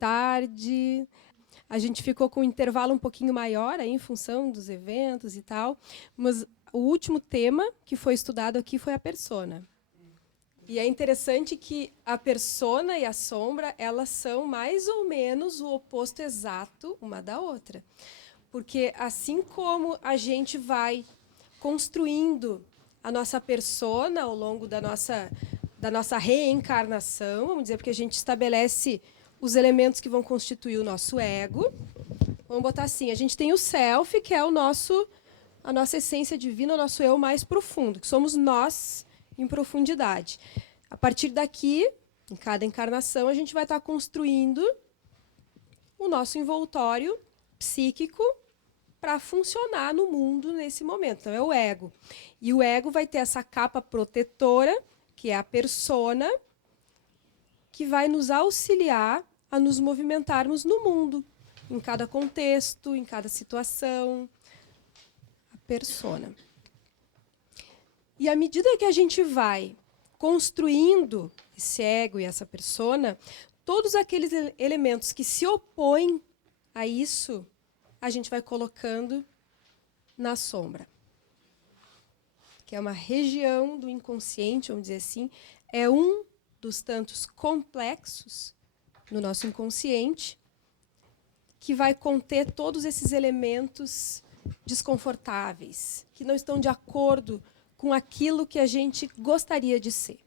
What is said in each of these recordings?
tarde. A gente ficou com um intervalo um pouquinho maior aí, em função dos eventos e tal, mas o último tema que foi estudado aqui foi a persona. E é interessante que a persona e a sombra, elas são mais ou menos o oposto exato uma da outra. Porque assim como a gente vai construindo a nossa persona ao longo da nossa reencarnação, vamos dizer, porque a gente estabelece os elementos que vão constituir o nosso ego. Vamos botar assim, a gente tem o self, que é a nossa essência divina, o nosso eu mais profundo, que somos nós em profundidade. A partir daqui, em cada encarnação, a gente vai estar construindo o nosso envoltório psíquico para funcionar no mundo nesse momento. Então, é o ego. E o ego vai ter essa capa protetora, que é a persona, que vai nos auxiliar a nos movimentarmos no mundo, em cada contexto, em cada situação. A persona. E à medida que a gente vai construindo esse ego e essa persona, todos aqueles elementos que se opõem a isso, a gente vai colocando na sombra. Que é uma região do inconsciente, vamos dizer assim, é um dos tantos complexos no nosso inconsciente que vai conter todos esses elementos desconfortáveis, que não estão de acordo com aquilo que a gente gostaria de ser.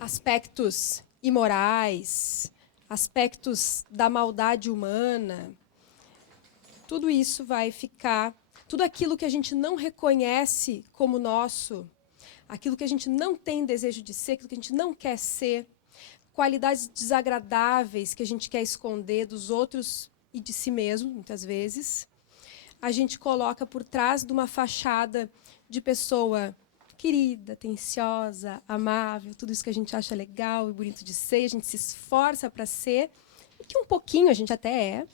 Aspectos imorais, aspectos da maldade humana, tudo isso vai ficar, tudo aquilo que a gente não reconhece como nosso, aquilo que a gente não tem desejo de ser, aquilo que a gente não quer ser, qualidades desagradáveis que a gente quer esconder dos outros e de si mesmo, muitas vezes, a gente coloca por trás de uma fachada de pessoa querida, atenciosa, amável, tudo isso que a gente acha legal e bonito de ser, a gente se esforça para ser, e que um pouquinho a gente até é,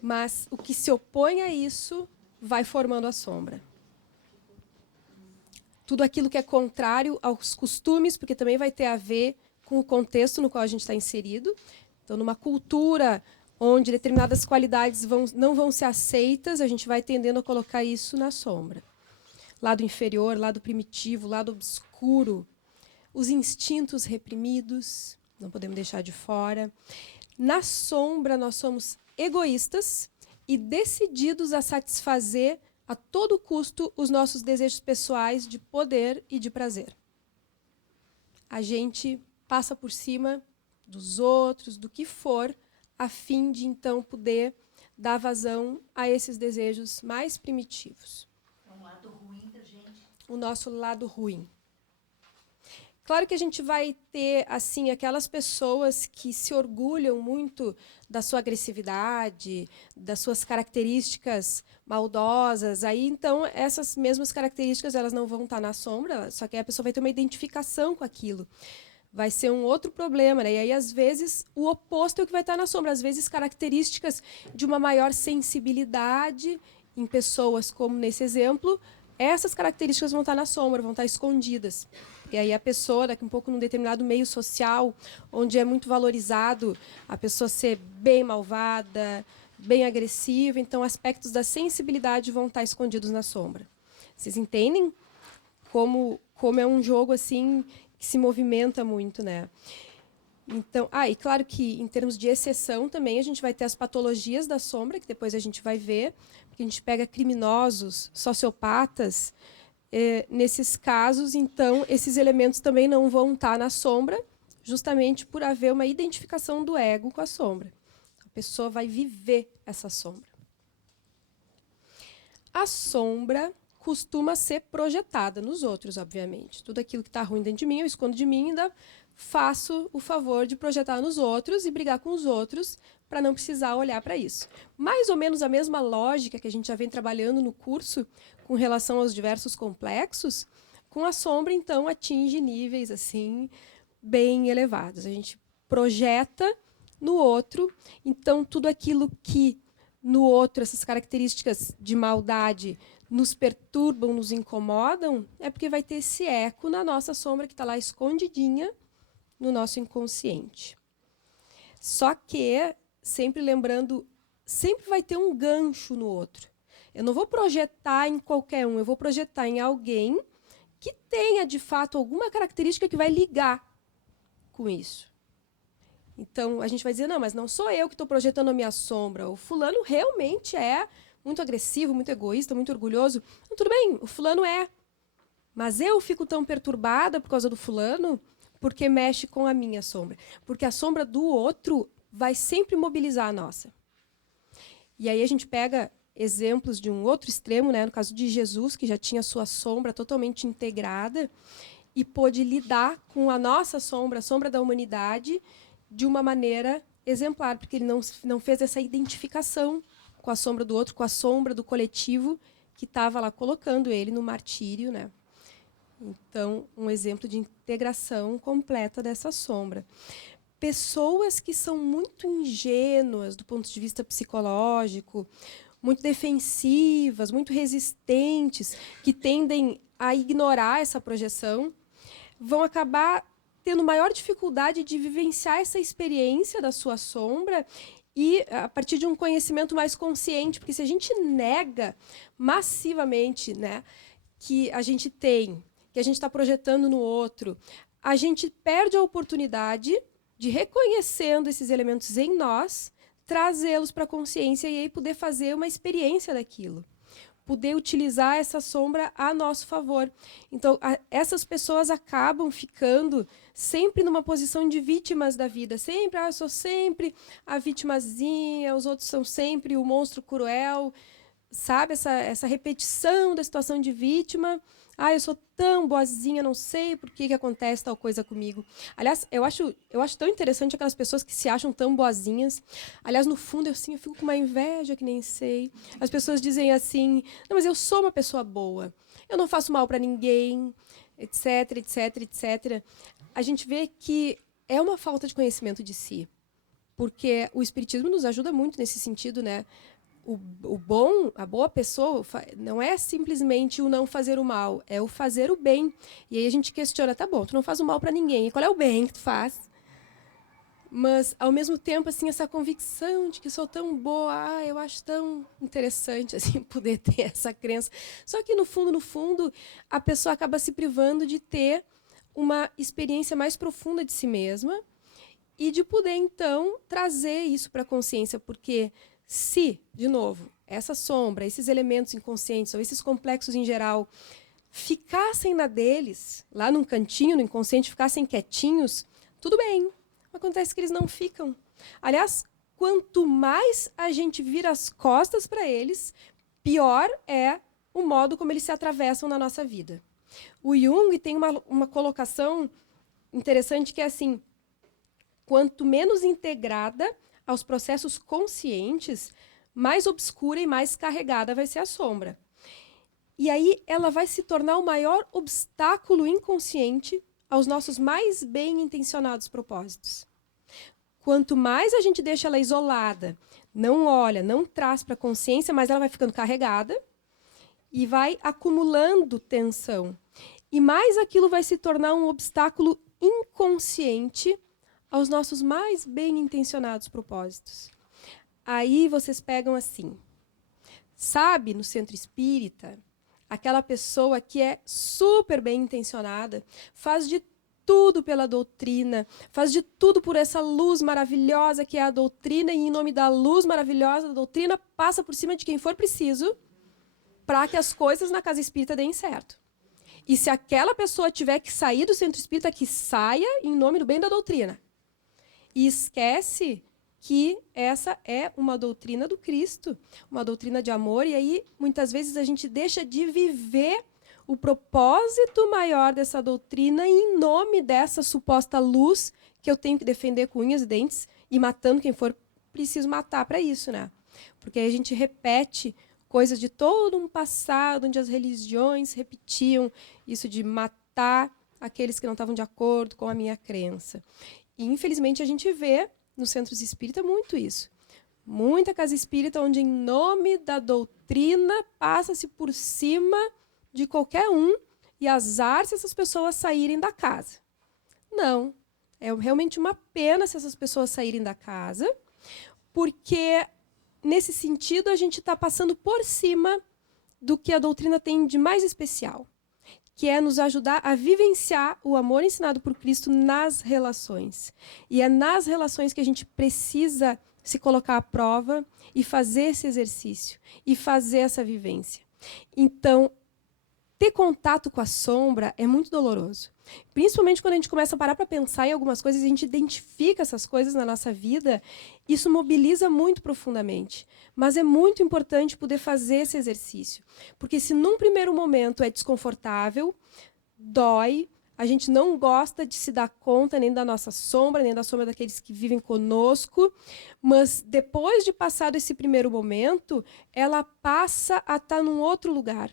mas o que se opõe a isso vai formando a sombra. Tudo aquilo que é contrário aos costumes, porque também vai ter a ver com o contexto no qual a gente está inserido. Então, numa cultura onde determinadas qualidades não vão ser aceitas, a gente vai tendendo a colocar isso na sombra. Lado inferior, lado primitivo, lado obscuro, os instintos reprimidos, não podemos deixar de fora. Na sombra, nós somos egoístas e decididos a satisfazer a todo custo os nossos desejos pessoais de poder e de prazer. A gente passa por cima dos outros, do que for, a fim de, então, poder dar vazão a esses desejos mais primitivos. É um lado ruim da gente. O nosso lado ruim. Claro que a gente vai ter assim aquelas pessoas que se orgulham muito da sua agressividade, das suas características maldosas. Aí, então, essas mesmas características elas não vão estar na sombra, só que a pessoa vai ter uma identificação com aquilo. Vai ser um outro problema, né? E aí, às vezes, o oposto é o que vai estar na sombra. Às vezes, características de uma maior sensibilidade em pessoas, como nesse exemplo, essas características vão estar na sombra, vão estar escondidas. E aí a pessoa, daqui um pouco, num determinado meio social, onde é muito valorizado a pessoa ser bem malvada, bem agressiva, então aspectos da sensibilidade vão estar escondidos na sombra. Vocês entendem como é um jogo assim que se movimenta muito, né? Então, e claro que, em termos de exceção, também a gente vai ter as patologias da sombra, que depois a gente vai ver, porque a gente pega criminosos, sociopatas. Nesses casos, então, esses elementos também não vão estar na sombra, justamente por haver uma identificação do ego com a sombra. A pessoa vai viver essa sombra. A sombra costuma ser projetada nos outros, obviamente. Tudo aquilo que está ruim dentro de mim, eu escondo de mim e ainda faço o favor de projetar nos outros e brigar com os outros para não precisar olhar para isso. Mais ou menos a mesma lógica que a gente já vem trabalhando no curso com relação aos diversos complexos, com a sombra, então, atinge níveis assim bem elevados. A gente projeta no outro, então, tudo aquilo que no outro, essas características de maldade, nos perturbam, nos incomodam, é porque vai ter esse eco na nossa sombra que está lá escondidinha no nosso inconsciente. Só que, sempre lembrando, sempre vai ter um gancho no outro. Eu não vou projetar em qualquer um, eu vou projetar em alguém que tenha, de fato, alguma característica que vai ligar com isso. Então, a gente vai dizer, não, mas não sou eu que estou projetando a minha sombra. O fulano realmente é muito agressivo, muito egoísta, muito orgulhoso. Então, tudo bem, o fulano é. Mas eu fico tão perturbada por causa do fulano porque mexe com a minha sombra. Porque a sombra do outro vai sempre mobilizar a nossa. E aí a gente pega exemplos de um outro extremo, né, no caso de Jesus, que já tinha sua sombra totalmente integrada e pôde lidar com a nossa sombra, a sombra da humanidade, de uma maneira exemplar, porque ele não fez essa identificação com a sombra do outro, com a sombra do coletivo que estava lá colocando ele no martírio, né? Então, um exemplo de integração completa dessa sombra. Pessoas que são muito ingênuas do ponto de vista psicológico, muito defensivas, muito resistentes, que tendem a ignorar essa projeção, vão acabar tendo maior dificuldade de vivenciar essa experiência da sua sombra e a partir de um conhecimento mais consciente, porque se a gente nega massivamente, né, que a gente tem, que a gente está projetando no outro, a gente perde a oportunidade de, reconhecendo esses elementos em nós, trazê-los para a consciência e aí poder fazer uma experiência daquilo. Poder utilizar essa sombra a nosso favor. Então, essas pessoas acabam ficando sempre numa posição de vítimas da vida. Sempre, eu sou sempre a vitimazinha, os outros são sempre o monstro cruel. Sabe, essa repetição da situação de vítima. Eu sou tão boazinha, não sei por que acontece tal coisa comigo. Aliás, eu acho tão interessante aquelas pessoas que se acham tão boazinhas. Aliás, no fundo, eu fico com uma inveja que nem sei. As pessoas dizem assim, não, mas eu sou uma pessoa boa. Eu não faço mal para ninguém, etc, etc, etc. A gente vê que é uma falta de conhecimento de si. Porque o Espiritismo nos ajuda muito nesse sentido, né? A boa pessoa não é simplesmente o não fazer o mal, é o fazer o bem. E aí a gente questiona, tá bom, tu não faz o mal para ninguém, e qual é o bem que tu faz? Mas, ao mesmo tempo, assim, essa convicção de que sou tão boa, eu acho tão interessante assim, poder ter essa crença. Só que, no fundo, a pessoa acaba se privando de ter uma experiência mais profunda de si mesma e de poder, então, trazer isso para a consciência, porque se, de novo, essa sombra, esses elementos inconscientes, ou esses complexos em geral, ficassem na deles, lá num cantinho, no inconsciente, ficassem quietinhos, tudo bem. Acontece que eles não ficam. Aliás, quanto mais a gente vira as costas para eles, pior é o modo como eles se atravessam na nossa vida. O Jung tem uma colocação interessante que é assim, quanto menos integrada aos processos conscientes, mais obscura e mais carregada vai ser a sombra. E aí ela vai se tornar o maior obstáculo inconsciente aos nossos mais bem-intencionados propósitos. Quanto mais a gente deixa ela isolada, não olha, não traz para a consciência, mas ela vai ficando carregada e vai acumulando tensão. E mais aquilo vai se tornar um obstáculo inconsciente aos nossos mais bem-intencionados propósitos. Aí vocês pegam assim, sabe, no centro espírita, aquela pessoa que é super bem-intencionada, faz de tudo pela doutrina, faz de tudo por essa luz maravilhosa que é a doutrina, e em nome da luz maravilhosa da doutrina, passa por cima de quem for preciso para que as coisas na casa espírita deem certo. E se aquela pessoa tiver que sair do centro espírita, que saia em nome do bem da doutrina. E esquece que essa é uma doutrina do Cristo, uma doutrina de amor, e aí muitas vezes a gente deixa de viver o propósito maior dessa doutrina em nome dessa suposta luz que eu tenho que defender com unhas e dentes e matando quem for preciso matar para isso, né? Porque aí a gente repete coisas de todo um passado onde as religiões repetiam isso de matar aqueles que não estavam de acordo com a minha crença. E, infelizmente, a gente vê nos centros espíritas muito isso. Muita casa espírita onde, em nome da doutrina, passa-se por cima de qualquer um e azar se essas pessoas saírem da casa. Não. É realmente uma pena se essas pessoas saírem da casa, porque, nesse sentido, a gente está passando por cima do que a doutrina tem de mais especial, que é nos ajudar a vivenciar o amor ensinado por Cristo nas relações. E é nas relações que a gente precisa se colocar à prova e fazer esse exercício, e fazer essa vivência. Então, ter contato com a sombra é muito doloroso. Principalmente quando a gente começa a parar para pensar em algumas coisas, a gente identifica essas coisas na nossa vida, isso mobiliza muito profundamente. Mas é muito importante poder fazer esse exercício. Porque se num primeiro momento é desconfortável, dói, a gente não gosta de se dar conta nem da nossa sombra, nem da sombra daqueles que vivem conosco, mas depois de passado esse primeiro momento, ela passa a estar num outro lugar.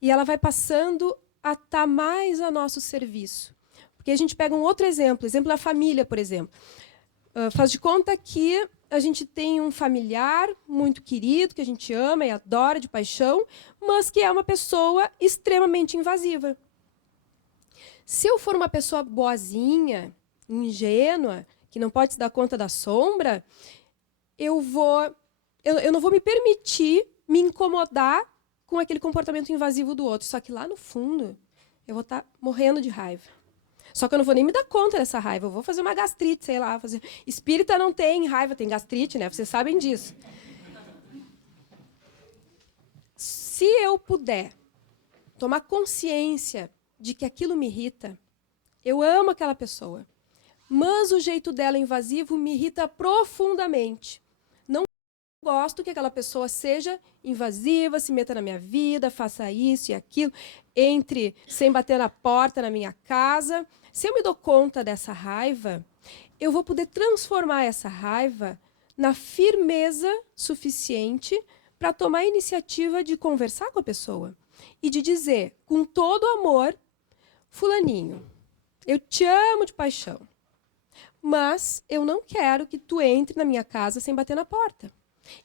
E ela vai passando a estar mais a nosso serviço. Porque a gente pega um outro exemplo da família, por exemplo. Faz de conta que a gente tem um familiar muito querido, que a gente ama e adora de paixão, mas que é uma pessoa extremamente invasiva. Se eu for uma pessoa boazinha, ingênua, que não pode se dar conta da sombra, eu não vou me permitir me incomodar com aquele comportamento invasivo do outro. Só que lá no fundo, eu vou estar morrendo de raiva. Só que eu não vou nem me dar conta dessa raiva. Eu vou fazer uma gastrite, sei lá. Espírita não tem raiva, tem gastrite, né? Vocês sabem disso. Se eu puder tomar consciência de que aquilo me irrita, eu amo aquela pessoa, mas o jeito dela invasivo me irrita profundamente. Não gosto que aquela pessoa seja invasiva, se meta na minha vida, faça isso e aquilo, entre sem bater na porta na minha casa. Se eu me dou conta dessa raiva, eu vou poder transformar essa raiva na firmeza suficiente para tomar a iniciativa de conversar com a pessoa e de dizer, com todo amor, fulaninho, eu te amo de paixão, mas eu não quero que tu entre na minha casa sem bater na porta.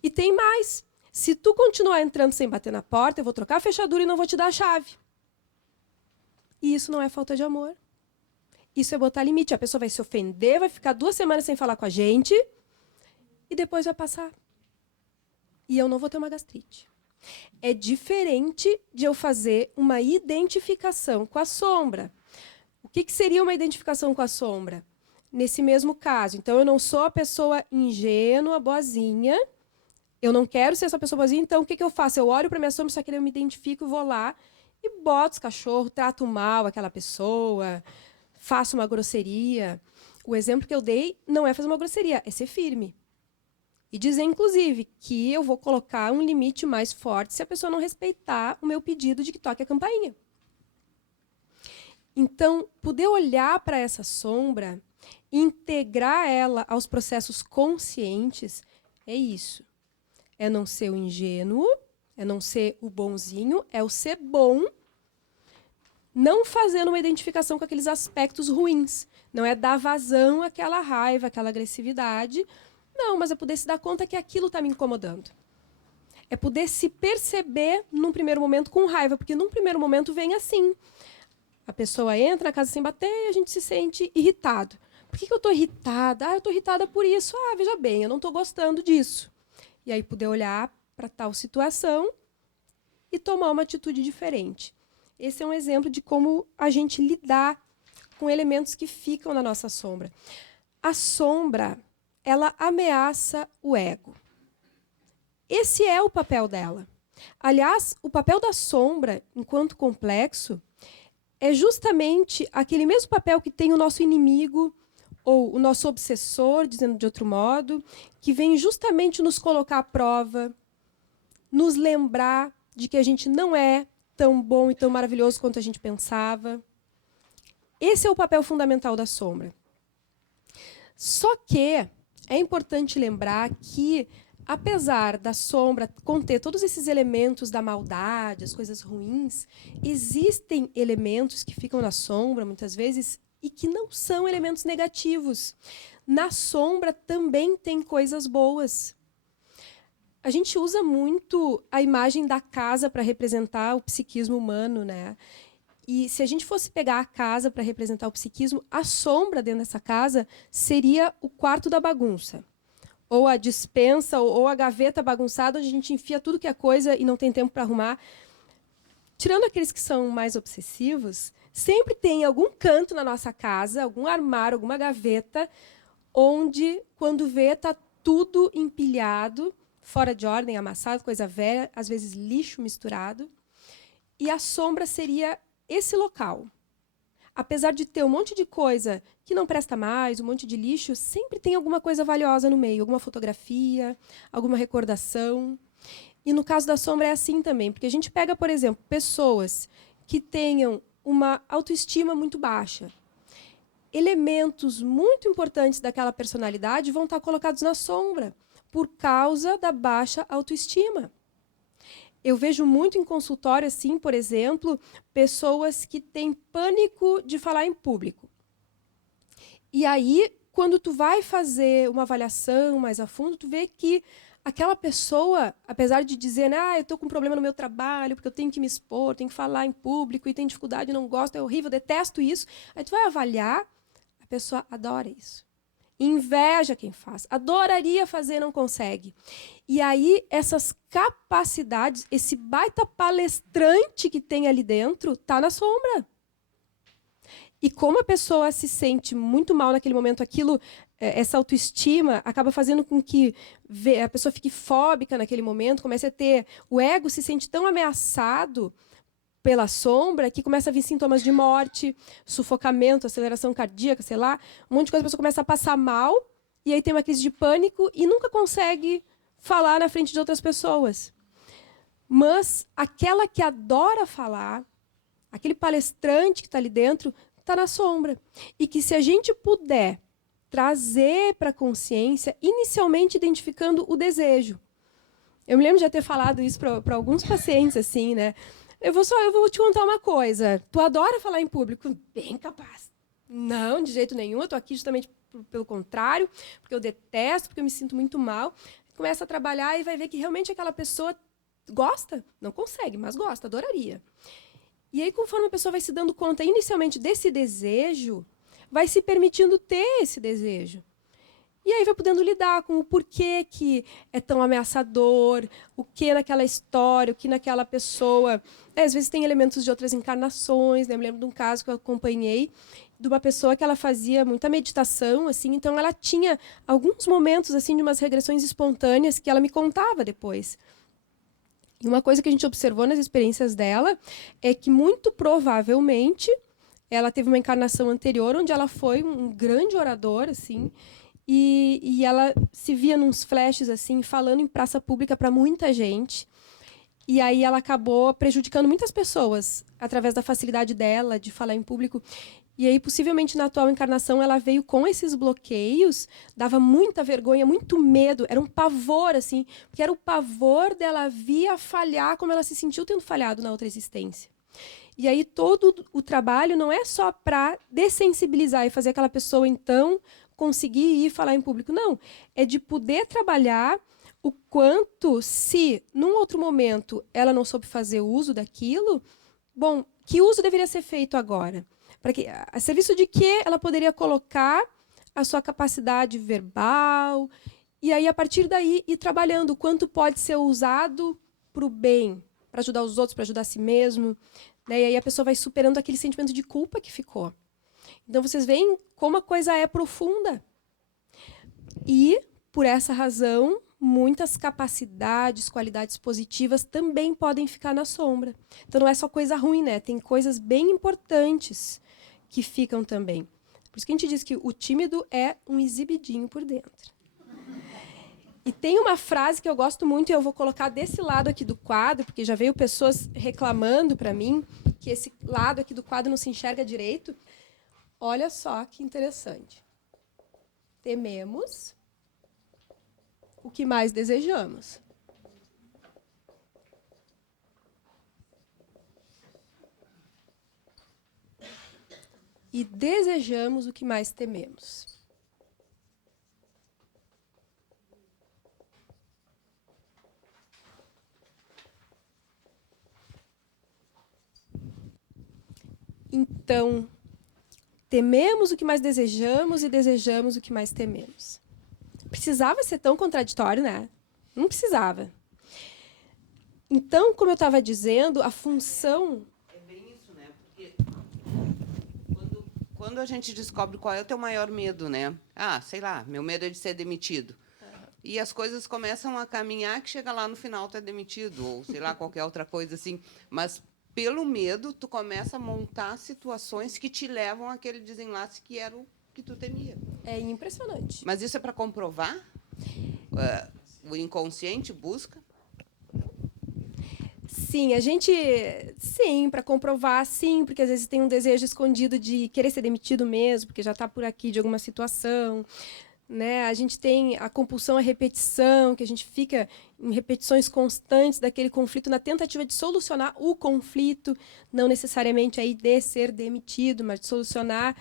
E tem mais. Se tu continuar entrando sem bater na porta, eu vou trocar a fechadura e não vou te dar a chave. E isso não é falta de amor. Isso é botar limite. A pessoa vai se ofender, vai ficar 2 semanas sem falar com a gente e depois vai passar. E eu não vou ter uma gastrite. É diferente de eu fazer uma identificação com a sombra. O que seria uma identificação com a sombra? Nesse mesmo caso, então, eu não sou a pessoa ingênua, boazinha, eu não quero ser essa pessoa boazinha, então o que eu faço? Eu olho para minha sombra, só que eu me identifico, vou lá e boto os cachorros, trato mal aquela pessoa, faço uma grosseria. O exemplo que eu dei não é fazer uma grosseria, é ser firme. E dizer, inclusive, que eu vou colocar um limite mais forte se a pessoa não respeitar o meu pedido de que toque a campainha. Então, poder olhar para essa sombra, integrar ela aos processos conscientes, é isso. É não ser o ingênuo, é não ser o bonzinho, é o ser bom, não fazendo uma identificação com aqueles aspectos ruins. Não é dar vazão àquela raiva, àquela agressividade. Não, mas é poder se dar conta que aquilo está me incomodando. É poder se perceber, num primeiro momento, com raiva, porque num primeiro momento vem assim. A pessoa entra na casa sem bater e a gente se sente irritado. Por que eu estou irritada? Eu estou irritada por isso. Veja bem, eu não estou gostando disso. E aí poder olhar para tal situação e tomar uma atitude diferente. Esse é um exemplo de como a gente lidar com elementos que ficam na nossa sombra. A sombra, ela ameaça o ego. Esse é o papel dela. Aliás, o papel da sombra, enquanto complexo, é justamente aquele mesmo papel que tem o nosso inimigo, ou o nosso obsessor, dizendo de outro modo, que vem justamente nos colocar à prova, nos lembrar de que a gente não é tão bom e tão maravilhoso quanto a gente pensava. Esse é o papel fundamental da sombra. Só que é importante lembrar que, apesar da sombra conter todos esses elementos da maldade, as coisas ruins, existem elementos que ficam na sombra, muitas vezes, e que não são elementos negativos. Na sombra também tem coisas boas. A gente usa muito a imagem da casa para representar o psiquismo humano, né? E se a gente fosse pegar a casa para representar o psiquismo, a sombra dentro dessa casa seria o quarto da bagunça. Ou a despensa, ou a gaveta bagunçada, onde a gente enfia tudo que é coisa e não tem tempo para arrumar. Tirando aqueles que são mais obsessivos, sempre tem algum canto na nossa casa, algum armário, alguma gaveta, onde, quando vê, está tudo empilhado, fora de ordem, amassado, coisa velha, às vezes lixo misturado. E a sombra seria esse local. Apesar de ter um monte de coisa que não presta mais, um monte de lixo, sempre tem alguma coisa valiosa no meio, alguma fotografia, alguma recordação. E no caso da sombra é assim também, porque a gente pega, por exemplo, pessoas que tenham uma autoestima muito baixa. Elementos muito importantes daquela personalidade vão estar colocados na sombra, por causa da baixa autoestima. Eu vejo muito em consultório, assim, por exemplo, pessoas que têm pânico de falar em público. E aí, quando tu vai fazer uma avaliação mais a fundo, tu vê que aquela pessoa, apesar de dizer, eu estou com um problema no meu trabalho, porque eu tenho que me expor, tenho que falar em público, e tenho dificuldade, não gosto, é horrível, detesto isso. Aí tu vai avaliar, a pessoa adora isso. Inveja quem faz. Adoraria fazer, não consegue. E aí, essas capacidades, esse baita palestrante que tem ali dentro, está na sombra. E como a pessoa se sente muito mal naquele momento, essa autoestima acaba fazendo com que a pessoa fique fóbica naquele momento, comece a ter... O ego se sente tão ameaçado pela sombra que começa a vir sintomas de morte, sufocamento, aceleração cardíaca, sei lá, um monte de coisa, a pessoa começa a passar mal, e aí tem uma crise de pânico e nunca consegue falar na frente de outras pessoas. Mas aquela que adora falar, aquele palestrante que está ali dentro, está na sombra. E que se a gente puder trazer para a consciência, inicialmente identificando o desejo. Eu me lembro de já ter falado isso para alguns pacientes, assim, né? Eu vou te contar uma coisa. Tu adora falar em público? Bem capaz. Não, de jeito nenhum. Eu estou aqui justamente pelo contrário, porque eu detesto, porque eu me sinto muito mal. Começa a trabalhar e vai ver que realmente aquela pessoa gosta. Não consegue, mas gosta, adoraria. E aí, conforme a pessoa vai se dando conta inicialmente desse desejo, vai se permitindo ter esse desejo. E aí vai podendo lidar com o porquê que é tão ameaçador, o que naquela história, o que naquela pessoa... às vezes tem elementos de outras encarnações, né? Eu me lembro de um caso que eu acompanhei, de uma pessoa que ela fazia muita meditação, assim, então ela tinha alguns momentos assim, de umas regressões espontâneas que ela me contava depois. E uma coisa que a gente observou nas experiências dela é que, muito provavelmente, ela teve uma encarnação anterior onde ela foi um grande orador, assim, e ela se via nos flashes, assim, falando em praça pública para muita gente. E aí ela acabou prejudicando muitas pessoas através da facilidade dela de falar em público. E aí, possivelmente, na atual encarnação, ela veio com esses bloqueios, dava muita vergonha, muito medo, era um pavor, assim, porque era o pavor dela vir a falhar como ela se sentiu tendo falhado na outra existência. E aí todo o trabalho não é só para dessensibilizar e fazer aquela pessoa, então, conseguir ir falar em público. Não, é de poder trabalhar o quanto, se, num outro momento, ela não soube fazer uso daquilo, bom, que uso deveria ser feito agora? Para que, a serviço de que ela poderia colocar a sua capacidade verbal, e aí, a partir daí, ir trabalhando o quanto pode ser usado para o bem, para ajudar os outros, para ajudar a si mesmo. Né? E aí a pessoa vai superando aquele sentimento de culpa que ficou. Então, vocês veem como a coisa é profunda. E, por essa razão, muitas capacidades, qualidades positivas também podem ficar na sombra. Então, não é só coisa ruim, né? Tem coisas bem importantes que ficam também. Por isso que a gente diz que o tímido é um exibidinho por dentro. E tem uma frase que eu gosto muito, e eu vou colocar desse lado aqui do quadro, porque já veio pessoas reclamando para mim que esse lado aqui do quadro não se enxerga direito. Olha só que interessante. Tememos o que mais desejamos. E desejamos o que mais tememos. Então, tememos o que mais desejamos e desejamos o que mais tememos. Precisava ser tão contraditório, né? Não precisava. Então, como eu estava dizendo, a função... É bem isso, né? Porque quando a gente descobre qual é o teu maior medo, né? Ah, sei lá, meu medo é de ser demitido. E as coisas começam a caminhar, que chega lá no final tu é demitido, ou sei lá, qualquer outra coisa assim. Mas, pelo medo, tu começa a montar situações que te levam àquele desenlace que era o que tu temia. É impressionante. Mas isso é para comprovar? O inconsciente busca? Sim, sim, para comprovar, sim, porque às vezes tem um desejo escondido de querer ser demitido mesmo, porque já está por aqui de alguma situação, né? A gente tem a compulsão à repetição, que a gente fica em repetições constantes daquele conflito na tentativa de solucionar o conflito, não necessariamente aí de ser demitido, mas de solucionar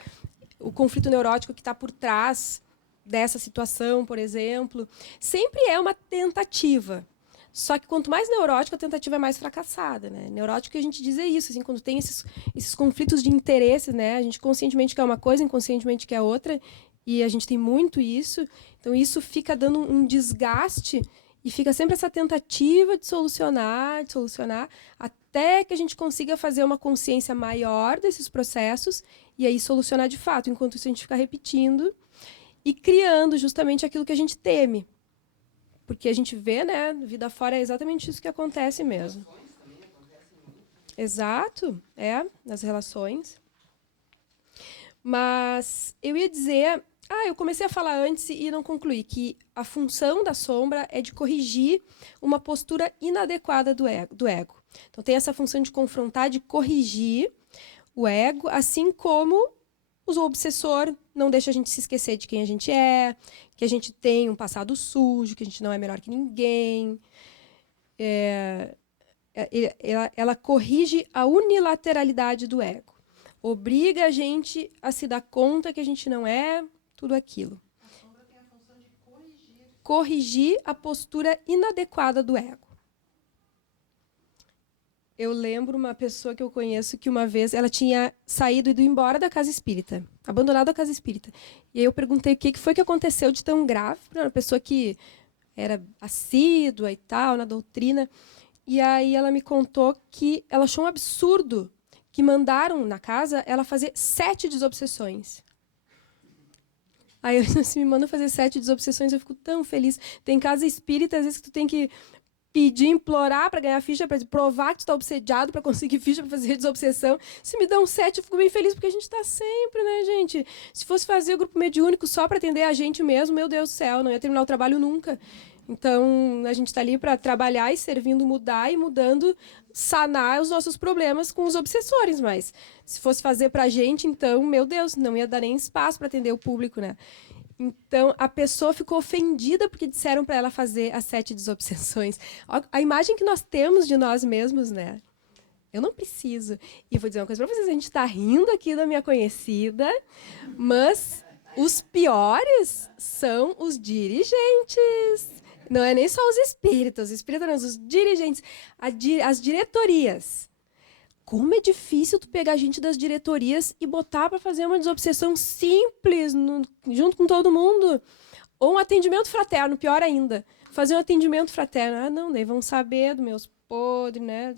o conflito neurótico que está por trás dessa situação, por exemplo. Sempre é uma tentativa. Só que quanto mais neurótico, a tentativa é mais fracassada, né? Neurótico, a gente diz é isso, assim, quando tem esses conflitos de interesses, né? A gente conscientemente quer uma coisa, inconscientemente quer outra, e a gente tem muito isso. Então, isso fica dando um desgaste e fica sempre essa tentativa de solucionar, até que a gente consiga fazer uma consciência maior desses processos e aí solucionar de fato. Enquanto isso, a gente fica repetindo e criando justamente aquilo que a gente teme. Porque a gente vê, né, vida fora é exatamente isso que acontece mesmo. Exato, nas relações. Mas eu ia dizer, eu comecei a falar antes e não concluí, que a função da sombra é de corrigir uma postura inadequada do ego. Então tem essa função de confrontar, de corrigir o ego, assim como o obsessor não deixa a gente se esquecer de quem a gente é, que a gente tem um passado sujo, que a gente não é melhor que ninguém. Ela corrige a unilateralidade do ego. Obriga a gente a se dar conta que a gente não é tudo aquilo. A sombra tem a função de corrigir. Corrigir a postura inadequada do ego. Eu lembro uma pessoa que eu conheço que uma vez ela tinha saído e ido embora da casa espírita, abandonado a casa espírita. E aí eu perguntei o que foi que aconteceu de tão grave para uma pessoa que era assídua e tal, na doutrina. E aí ela me contou que ela achou um absurdo que mandaram na casa ela fazer 7 desobsessões. Aí eu disse, me manda fazer 7 desobsessões, eu fico tão feliz. Tem casa espírita, às vezes, que tu tem que pedir, implorar para ganhar ficha, para provar que tu está obsediado para conseguir ficha para fazer desobsessão. Se me dão 7, eu fico bem feliz, porque a gente está sempre, né, gente? Se fosse fazer o grupo mediúnico só para atender a gente mesmo, meu Deus do céu, não ia terminar o trabalho nunca. Então, a gente está ali para trabalhar e servindo, mudar e mudando, sanar os nossos problemas com os obsessores. Mas se fosse fazer para a gente, então, meu Deus, não ia dar nem espaço para atender o público, né? Então, a pessoa ficou ofendida porque disseram para ela fazer as 7 desobsessões. A imagem que nós temos de nós mesmos, né? Eu não preciso. E vou dizer uma coisa para vocês, a gente está rindo aqui da minha conhecida, mas os piores são os dirigentes. Não é nem só os espíritas não, os dirigentes, as diretorias. Como é difícil tu pegar gente das diretorias e botar para fazer uma desobsessão simples, junto com todo mundo. Ou um atendimento fraterno, pior ainda. Fazer um atendimento fraterno. Ah, não, daí vão saber dos meus podres, né?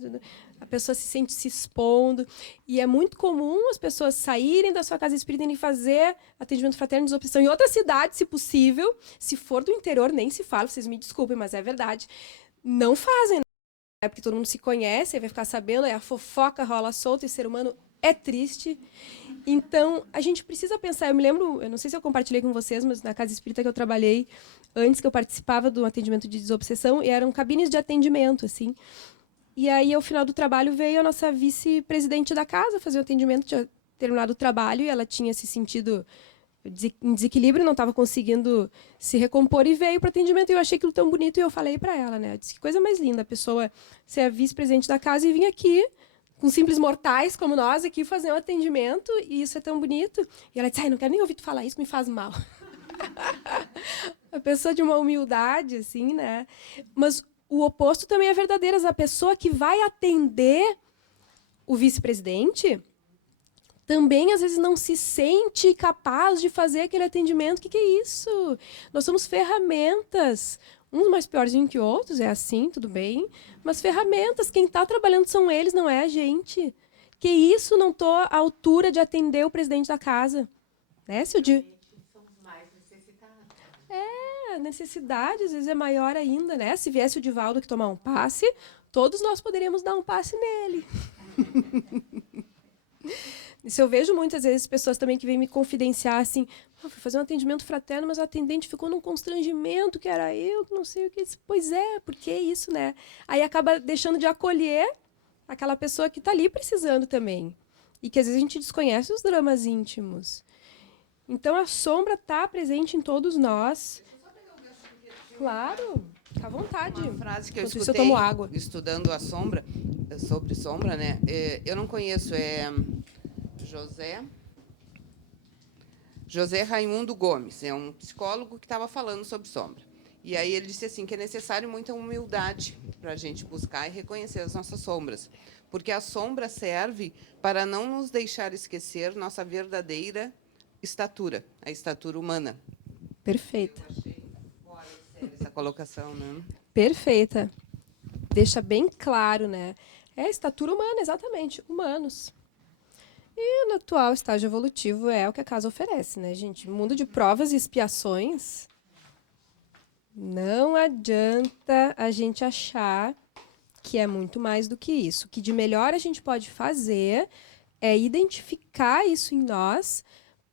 A pessoa se sente se expondo. E é muito comum as pessoas saírem da sua casa espírita e fazer atendimento fraterno, desobsessão em outra cidade, se possível. Se for do interior, nem se fala, vocês me desculpem, mas é verdade. Não fazem, né? Porque todo mundo se conhece, aí vai ficar sabendo, a fofoca rola solta e ser humano é triste. Então, a gente precisa pensar. Eu me lembro, eu não sei se eu compartilhei com vocês, mas na casa espírita que eu trabalhei, antes que eu participava do atendimento de desobsessão, e eram cabines de atendimento, assim. E aí, ao final do trabalho, veio a nossa vice-presidente da casa fazer o atendimento, tinha terminado o trabalho, e ela tinha se sentido em desequilíbrio, não estava conseguindo se recompor e veio para o atendimento. E eu achei aquilo tão bonito e eu falei para ela, né? Eu disse, que coisa mais linda a pessoa ser a vice-presidente da casa e vir aqui, com simples mortais como nós, aqui fazer um atendimento, e isso é tão bonito. E ela disse, não quero nem ouvir tu falar isso, me faz mal. A pessoa de uma humildade, assim, né? Mas o oposto também é verdadeiro. A pessoa que vai atender o vice-presidente, também às vezes não se sente capaz de fazer aquele atendimento. O que é isso? Nós somos ferramentas. Uns mais piores que outros, é assim, tudo bem. Mas ferramentas, quem está trabalhando são eles, não é a gente. Que isso, não estou à altura de atender o presidente da casa. Né, Sildi? Somos mais necessitados. A necessidade, às vezes, é maior ainda, né? Se viesse o Divaldo que tomar um passe, todos nós poderíamos dar um passe nele. Isso eu vejo muitas vezes pessoas também que vêm me confidenciar assim, fui fazer um atendimento fraterno, mas o atendente ficou num constrangimento, que era eu, que não sei o que. Pois é, por que isso, né? Aí acaba deixando de acolher aquela pessoa que está ali precisando também. E que às vezes a gente desconhece os dramas íntimos. Então a sombra está presente em todos nós. Claro, fica à vontade. Uma frase que eu Enquanto escutei isso, eu tomo água. estudando a sombra, sobre sombra, né? Eu não conheço, José Raimundo Gomes, é um psicólogo que estava falando sobre sombra. E aí ele disse assim que é necessário muita humildade para a gente buscar e reconhecer as nossas sombras, porque a sombra serve para não nos deixar esquecer nossa verdadeira estatura, a estatura humana. Perfeita. Eu achei fora de série essa colocação, né? Perfeita. Deixa bem claro, né? É a estatura humana, exatamente. Humanos. E no atual estágio evolutivo é o que a casa oferece, né, gente? Mundo de provas e expiações. Não adianta a gente achar que é muito mais do que isso. O que de melhor a gente pode fazer é identificar isso em nós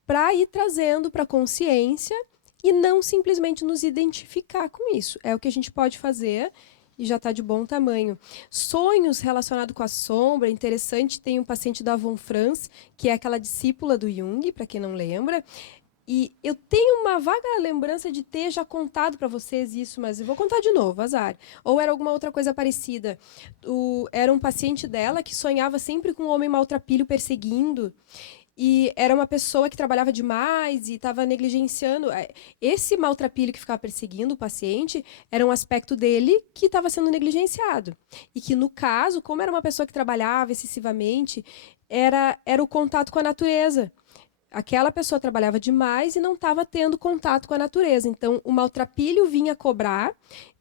para ir trazendo para a consciência e não simplesmente nos identificar com isso. É o que a gente pode fazer e já está de bom tamanho. Sonhos relacionados com a sombra, interessante, tem um paciente da Von Franz, que é aquela discípula do Jung, para quem não lembra, e eu tenho uma vaga lembrança de ter já contado para vocês isso, mas eu vou contar de novo, azar. Ou era alguma outra coisa parecida. Era um paciente dela que sonhava sempre com um homem maltrapilho perseguindo, e era uma pessoa que trabalhava demais e estava negligenciando. Esse maltrapilho que ficava perseguindo o paciente era um aspecto dele que estava sendo negligenciado. E que, no caso, como era uma pessoa que trabalhava excessivamente, era o contato com a natureza. Aquela pessoa trabalhava demais e não estava tendo contato com a natureza. Então, o maltrapilho vinha cobrar.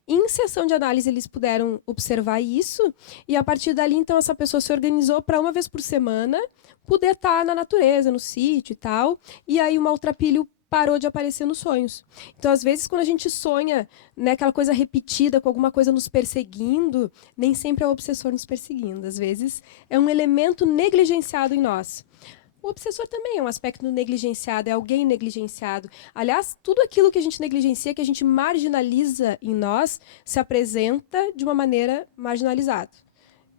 Em sessão de análise, eles puderam observar isso. E, a partir dali, então, essa pessoa se organizou para, uma vez por semana, poder estar na natureza, no sítio e tal. E aí o maltrapilho parou de aparecer nos sonhos. Então, às vezes, quando a gente sonha, né, aquela coisa repetida, com alguma coisa nos perseguindo, nem sempre é o obsessor nos perseguindo. Às vezes, é um elemento negligenciado em nós. O obsessor também é um aspecto negligenciado, é alguém negligenciado. Aliás, tudo aquilo que a gente negligencia, que a gente marginaliza em nós, se apresenta de uma maneira marginalizada,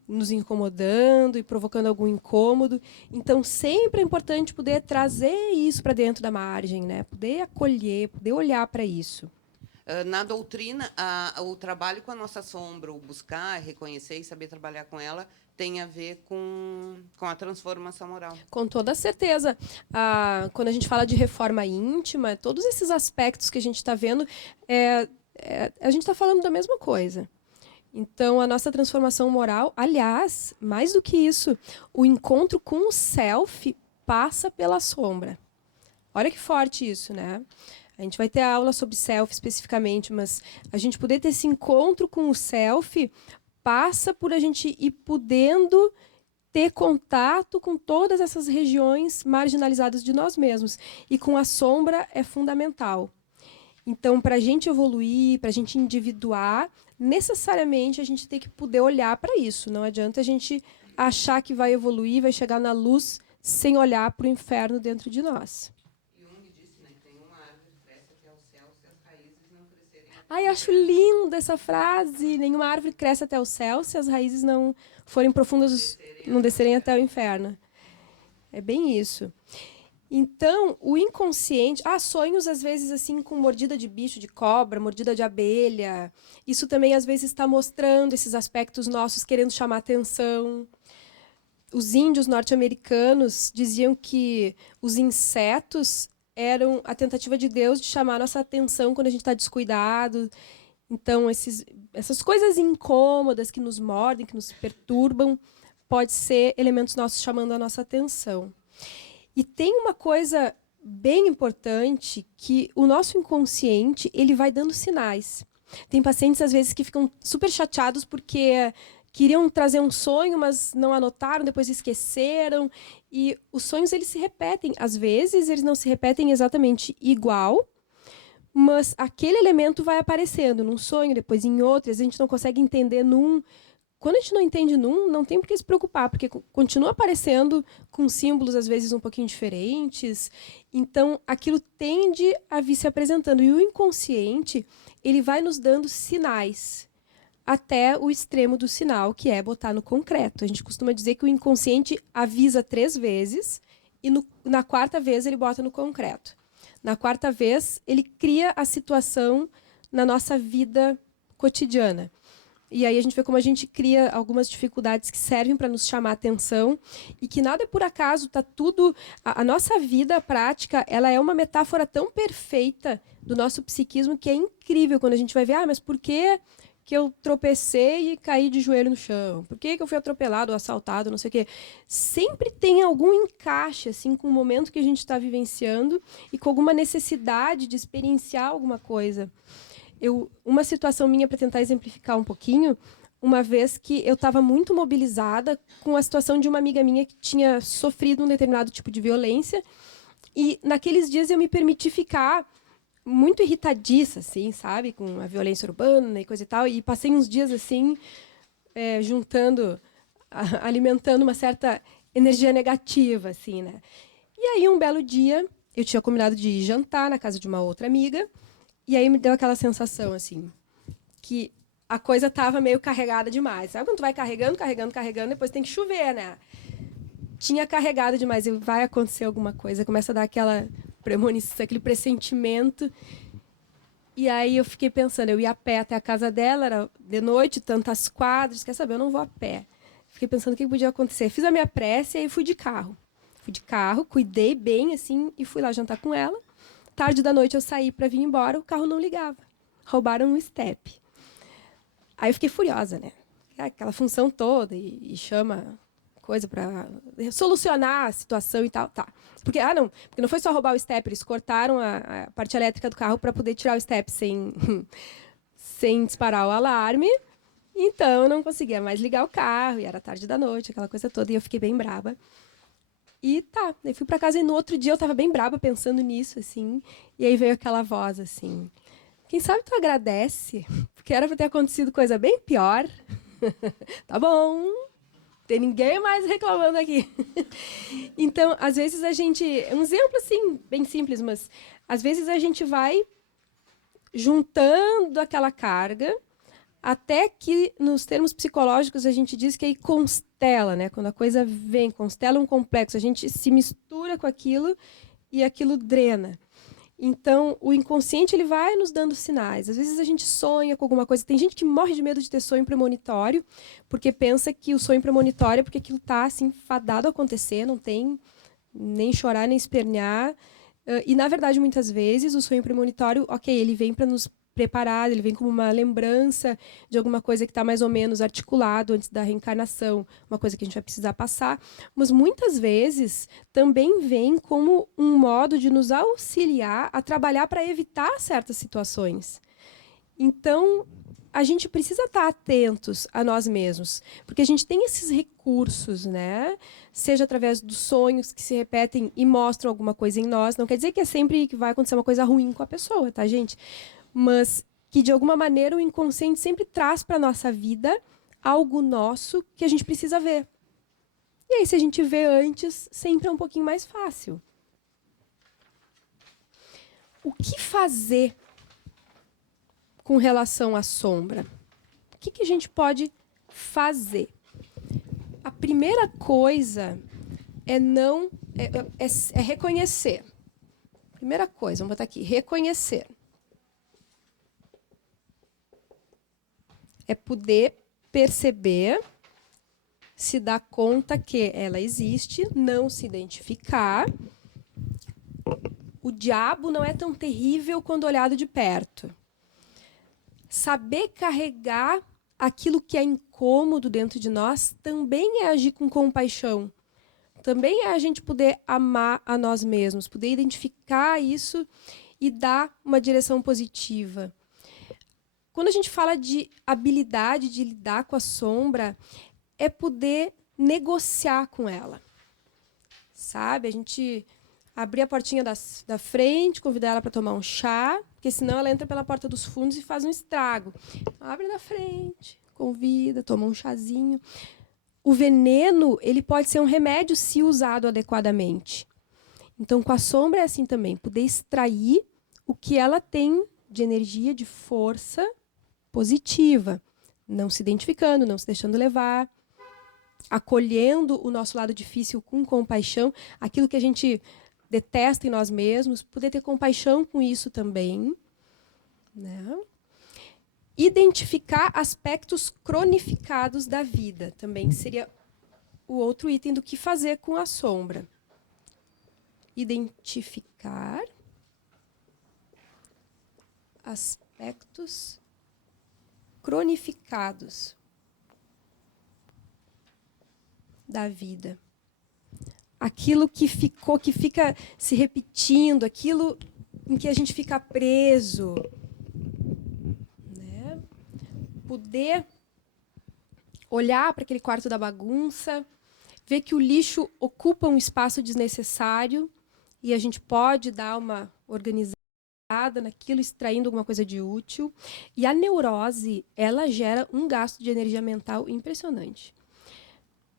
nos incomodando e provocando algum incômodo. Então, sempre é importante poder trazer isso para dentro da margem, né? Poder acolher, poder olhar para isso. Na doutrina, o trabalho com a nossa sombra, o buscar, reconhecer e saber trabalhar com ela, tem a ver com a transformação moral. Com toda certeza. Quando a gente fala de reforma íntima, todos esses aspectos que a gente está vendo, a gente está falando da mesma coisa. Então, a nossa transformação moral, aliás, mais do que isso, o encontro com o self passa pela sombra. Olha que forte isso, né? A gente vai ter aula sobre self especificamente, mas a gente poder ter esse encontro com o self passa por a gente ir podendo ter contato com todas essas regiões marginalizadas de nós mesmos. E com a sombra é fundamental. Então, para a gente evoluir, para a gente individuar, necessariamente a gente tem que poder olhar para isso. Não adianta a gente achar que vai evoluir, vai chegar na luz sem olhar para o inferno dentro de nós. Jung disse, né, que tem uma árvore que cresce até o céu se as raízes não crescerem. Ai, acho linda essa frase. Nenhuma árvore cresce até o céu se as raízes não forem profundas, não descerem até o inferno. É bem isso. Então, o inconsciente... sonhos, às vezes, assim, com mordida de bicho, de cobra, mordida de abelha. Isso também, às vezes, está mostrando esses aspectos nossos, querendo chamar atenção. Os índios norte-americanos diziam que os insetos eram a tentativa de Deus de chamar nossa atenção quando a gente está descuidado. Então, essas coisas incômodas que nos mordem, que nos perturbam, pode ser elementos nossos chamando a nossa atenção. E tem uma coisa bem importante, que o nosso inconsciente ele vai dando sinais. Tem pacientes, às vezes, que ficam super chateados porque queriam trazer um sonho, mas não anotaram, depois esqueceram. E os sonhos eles se repetem. Às vezes, eles não se repetem exatamente igual, mas aquele elemento vai aparecendo num sonho, depois em outro, e a gente não consegue entender num. Quando a gente não entende num, não tem por que se preocupar, porque continua aparecendo com símbolos, às vezes, um pouquinho diferentes. Então, aquilo tende a vir se apresentando. E o inconsciente, ele vai nos dando sinais, até o extremo do sinal, que é botar no concreto. A gente costuma dizer que o inconsciente avisa 3 vezes, e na 4ª vez ele bota no concreto. Na 4ª vez, ele cria a situação na nossa vida cotidiana. E aí a gente vê como a gente cria algumas dificuldades que servem para nos chamar a atenção e que nada é por acaso, tá tudo. A nossa vida prática, ela é uma metáfora tão perfeita do nosso psiquismo que é incrível quando a gente vai ver, mas por que eu tropecei e caí de joelho no chão? Por que eu fui atropelado, assaltado, não sei o quê? Sempre tem algum encaixe assim, com o momento que a gente está vivenciando e com alguma necessidade de experienciar alguma coisa. Uma situação minha, para tentar exemplificar um pouquinho, uma vez que eu estava muito mobilizada com a situação de uma amiga minha que tinha sofrido um determinado tipo de violência, e naqueles dias eu me permiti ficar muito irritadiça, assim, sabe, com a violência urbana e coisa e tal, e passei uns dias assim, alimentando uma certa energia negativa, assim, né? E aí, um belo dia, eu tinha combinado de ir jantar na casa de uma outra amiga. E aí me deu aquela sensação, assim, que a coisa estava meio carregada demais. Sabe quando tu vai carregando, depois tem que chover, né? Tinha carregado demais, e vai acontecer alguma coisa. Começa a dar aquela premonição, aquele pressentimento. E aí eu fiquei pensando, eu ia a pé até a casa dela, era de noite, tantas quadras, quer saber, eu não vou a pé. Fiquei pensando o que podia acontecer. Fiz a minha prece e aí fui de carro. Fui de carro, cuidei bem, assim, e fui lá jantar com ela. Tarde da noite eu saí para vir embora, o carro não ligava. Roubaram um step. Aí eu fiquei furiosa, né? Aquela função toda e chama coisa para solucionar a situação e tal, tá. Porque não foi só roubar o step, eles cortaram a parte elétrica do carro para poder tirar o step sem disparar o alarme. Então eu não conseguia mais ligar o carro, e era tarde da noite, aquela coisa toda, e eu fiquei bem braba. E tá, daí fui para casa e no outro dia eu estava bem braba pensando nisso, assim. E aí veio aquela voz, assim, quem sabe tu agradece, porque era para ter acontecido coisa bem pior. Tá bom, não tem ninguém mais reclamando aqui. Então, às vezes a gente... Um exemplo, assim, bem simples, mas às vezes a gente vai juntando aquela carga até que, nos termos psicológicos, a gente diz que aí constela, né? Quando a coisa vem, constela um complexo, a gente se mistura com aquilo e aquilo drena. Então, o inconsciente ele vai nos dando sinais. Às vezes a gente sonha com alguma coisa. Tem gente que morre de medo de ter sonho premonitório, porque pensa que o sonho premonitório é porque aquilo está assim, fadado a acontecer, não tem nem chorar, nem espernear. E, na verdade, muitas vezes, o sonho premonitório, ok, ele vem para nos preparar, ele vem como uma lembrança de alguma coisa que está mais ou menos articulado antes da reencarnação, uma coisa que a gente vai precisar passar, mas muitas vezes também vem como um modo de nos auxiliar a trabalhar para evitar certas situações. Então, a gente precisa estar atentos a nós mesmos, porque a gente tem esses recursos, né? Seja através dos sonhos que se repetem e mostram alguma coisa em nós. Não quer dizer que é sempre que vai acontecer uma coisa ruim com a pessoa, tá, gente? Mas que, de alguma maneira, o inconsciente sempre traz para a nossa vida algo nosso que a gente precisa ver. E aí, se a gente vê antes, sempre é um pouquinho mais fácil. O que fazer com relação à sombra? O que a gente pode fazer? A primeira coisa é reconhecer. Primeira coisa, vamos botar aqui, reconhecer. É poder perceber, se dar conta que ela existe, não se identificar. O diabo não é tão terrível quando olhado de perto. Saber carregar aquilo que é incômodo dentro de nós também é agir com compaixão. também é a gente poder amar a nós mesmos, poder identificar isso e dar uma direção positiva. Quando a gente fala de habilidade de lidar com a sombra, é poder negociar com ela. Sabe? A gente abrir a portinha da frente, convidar ela para tomar um chá, porque senão ela entra pela porta dos fundos e faz um estrago. Abre da frente, convida, toma um chazinho. O veneno, ele pode ser um remédio se usado adequadamente. Então, com a sombra é assim também, poder extrair o que ela tem de energia, de força positiva, não se identificando, não se deixando levar, acolhendo o nosso lado difícil com compaixão, aquilo que a gente detesta em nós mesmos, poder ter compaixão com isso também, né? Identificar aspectos cronificados da vida, também seria o outro item do que fazer com a sombra. Identificar aspectos cronificados da vida. Aquilo que fica se repetindo, aquilo em que a gente fica preso. Né? Poder olhar para aquele quarto da bagunça, ver que o lixo ocupa um espaço desnecessário e a gente pode dar uma organizada naquilo, extraindo alguma coisa de útil. E a neurose, ela gera um gasto de energia mental impressionante.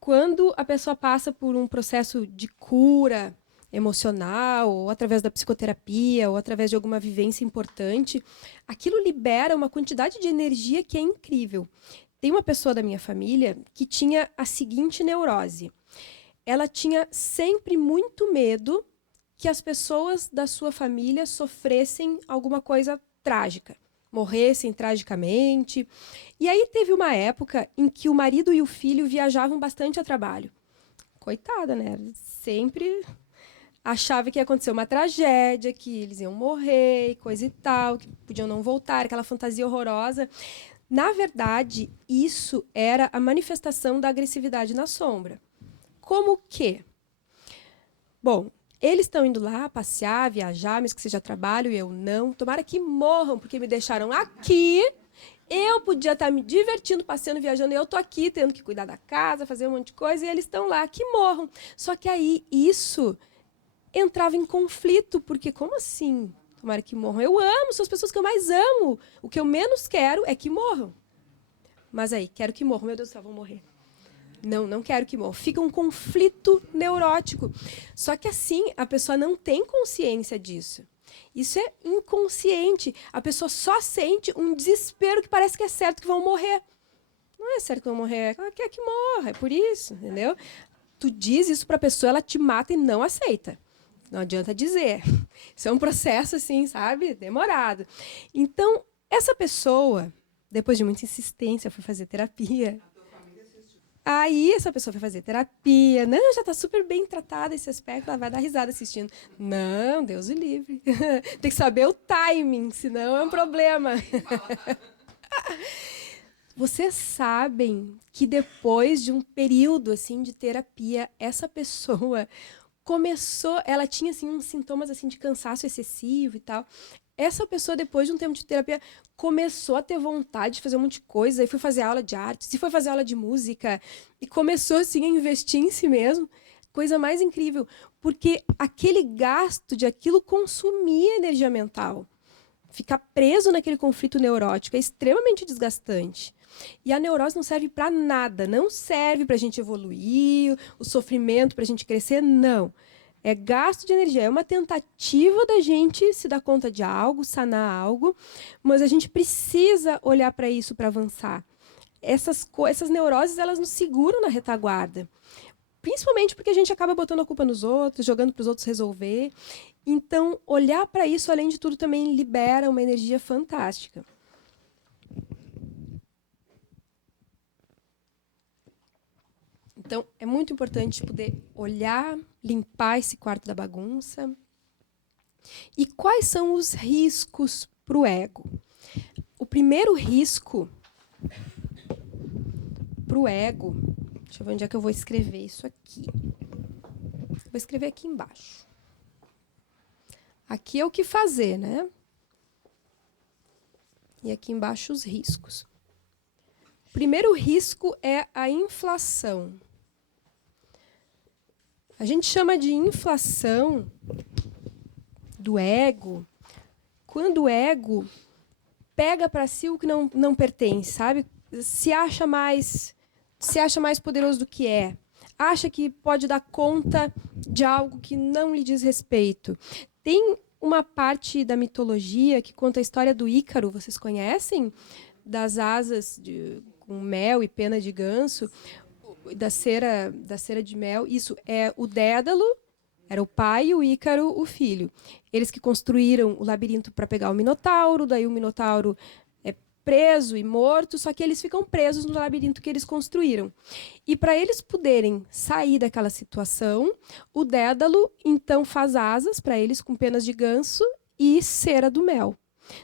Quando a pessoa passa por um processo de cura emocional, ou através da psicoterapia, ou através de alguma vivência importante, aquilo libera uma quantidade de energia que é incrível. Tem uma pessoa da minha família que tinha a seguinte neurose. Ela tinha sempre muito medo que as pessoas da sua família sofressem alguma coisa trágica, morressem tragicamente. E aí teve uma época em que o marido e o filho viajavam bastante a trabalho. Coitada, né? Sempre achava que ia acontecer uma tragédia, que eles iam morrer, coisa e tal, que podiam não voltar, aquela fantasia horrorosa. Na verdade, isso era a manifestação da agressividade na sombra. Como que? Bom, eles estão indo lá passear, viajar, mesmo que seja trabalho, e eu não. Tomara que morram, porque me deixaram aqui. Eu podia estar me divertindo, passeando, viajando, e eu estou aqui tendo que cuidar da casa, fazer um monte de coisa, e eles estão lá, que morram. Só que aí isso entrava em conflito, porque como assim? Tomara que morram. Eu amo, são as pessoas que eu mais amo. O que eu menos quero é que morram. Mas aí, quero que morram. Meu Deus do céu, vão morrer. Não quero que morram. Fica um conflito neurótico. Só que assim, a pessoa não tem consciência disso. Isso é inconsciente. A pessoa só sente um desespero que parece que é certo que vão morrer. Não é certo que vão morrer, ela quer que morra, é por isso, entendeu? Tu diz isso para a pessoa, ela te mata e não aceita. Não adianta dizer. Isso é um processo, assim, sabe? Demorado. Então, essa pessoa, depois de muita insistência, foi fazer terapia. Aí, essa pessoa foi fazer terapia. Não, já está super bem tratada esse aspecto, ela vai dar risada assistindo. Não, Deus o livre. Tem que saber o timing, senão é um problema. Vocês sabem que depois de um período assim de terapia, essa pessoa começou, ela tinha assim uns sintomas assim de cansaço excessivo e tal. Essa pessoa, depois de um tempo de terapia, começou a ter vontade de fazer um monte de coisa, e foi fazer aula de arte, e foi fazer aula de música, e começou assim a investir em si mesmo. Coisa mais incrível, porque aquele gasto de aquilo consumia energia mental. Ficar preso naquele conflito neurótico é extremamente desgastante. E a neurose não serve para nada, não serve para a gente evoluir, o sofrimento para a gente crescer, não. É gasto de energia, é uma tentativa da gente se dar conta de algo, sanar algo, mas a gente precisa olhar para isso para avançar. Essas neuroses, elas nos seguram na retaguarda, principalmente porque a gente acaba botando a culpa nos outros, jogando para os outros resolver. Então, olhar para isso, além de tudo, também libera uma energia fantástica. Então, é muito importante poder olhar, limpar esse quarto da bagunça. E quais são os riscos para o ego? O primeiro risco para o ego... Deixa eu ver onde é que eu vou escrever isso aqui. Vou escrever aqui embaixo. Aqui é o que fazer, né? E aqui embaixo os riscos. O primeiro risco é a inflação. A gente chama de inflação do ego quando o ego pega para si o que não pertence, sabe? Se acha mais poderoso do que é. Acha que pode dar conta de algo que não lhe diz respeito. Tem uma parte da mitologia que conta a história do Ícaro, vocês conhecem? Das asas com mel e pena de ganso, da cera de mel. Isso é o Dédalo, era o pai, e o Ícaro, o filho. Eles que construíram o labirinto para pegar o Minotauro, daí o Minotauro é preso e morto, só que eles ficam presos no labirinto que eles construíram. E para eles poderem sair daquela situação, o Dédalo então faz asas para eles com penas de ganso e cera do mel.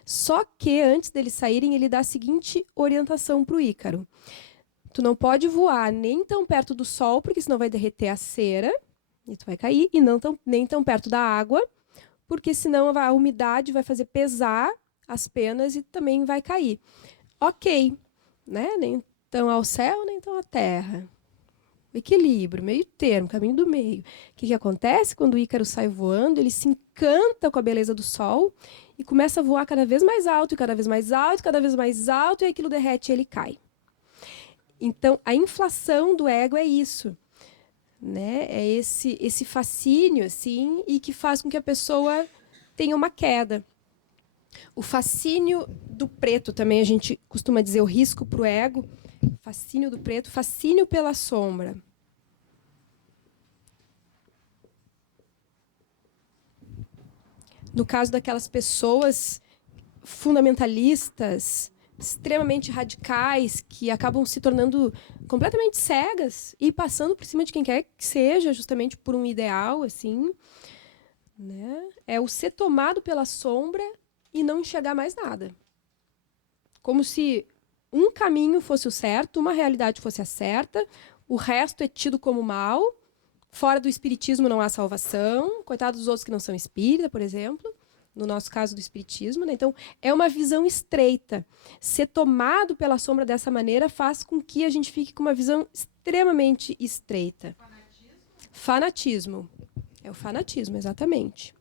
Só que antes deles saírem, ele dá a seguinte orientação para o Ícaro: tu não pode voar nem tão perto do sol, porque senão vai derreter a cera e tu vai cair, e nem tão perto da água, porque senão a umidade vai fazer pesar as penas e também vai cair. Ok, né? Nem tão ao céu, nem tão à terra. Equilíbrio, meio termo, caminho do meio. O que acontece quando o Ícaro sai voando? Ele se encanta com a beleza do sol e começa a voar cada vez mais alto, e cada vez mais alto, cada vez mais alto, e aquilo derrete e ele cai. Então, a inflação do ego é isso, né? É esse fascínio, assim, e que faz com que a pessoa tenha uma queda. O fascínio do preto também, a gente costuma dizer o risco para o ego. Fascínio do preto, fascínio pela sombra. No caso daquelas pessoas fundamentalistas, extremamente radicais, que acabam se tornando completamente cegas e passando por cima de quem quer que seja, justamente por um ideal, assim, né? É o ser tomado pela sombra e não enxergar mais nada. Como se um caminho fosse o certo, uma realidade fosse a certa, o resto é tido como mal. Fora do espiritismo não há salvação. Coitados dos outros que não são espírita, por exemplo. No nosso caso do espiritismo, né? Então, é uma visão estreita. Ser tomado pela sombra dessa maneira faz com que a gente fique com uma visão extremamente estreita. Fanatismo. É o fanatismo, exatamente.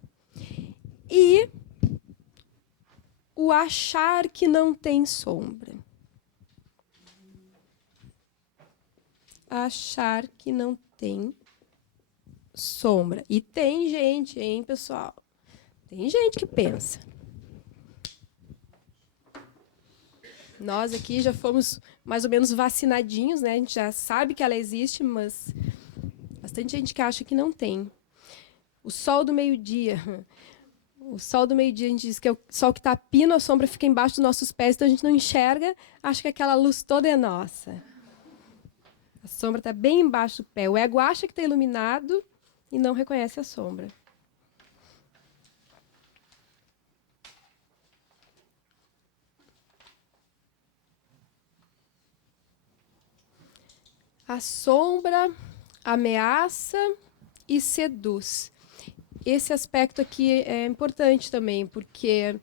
E o achar que não tem sombra. Achar que não tem sombra. E tem gente, hein, pessoal? Tem gente que pensa. Nós aqui já fomos mais ou menos vacinadinhos, né? A gente já sabe que ela existe, mas bastante gente que acha que não tem. O sol do meio-dia. O sol do meio-dia, a gente diz que é o sol que está a pino, a sombra fica embaixo dos nossos pés, então a gente não enxerga, acha que aquela luz toda é nossa. A sombra está bem embaixo do pé. O ego acha que está iluminado e não reconhece a sombra. A sombra ameaça e seduz. Esse aspecto aqui é importante também, porque,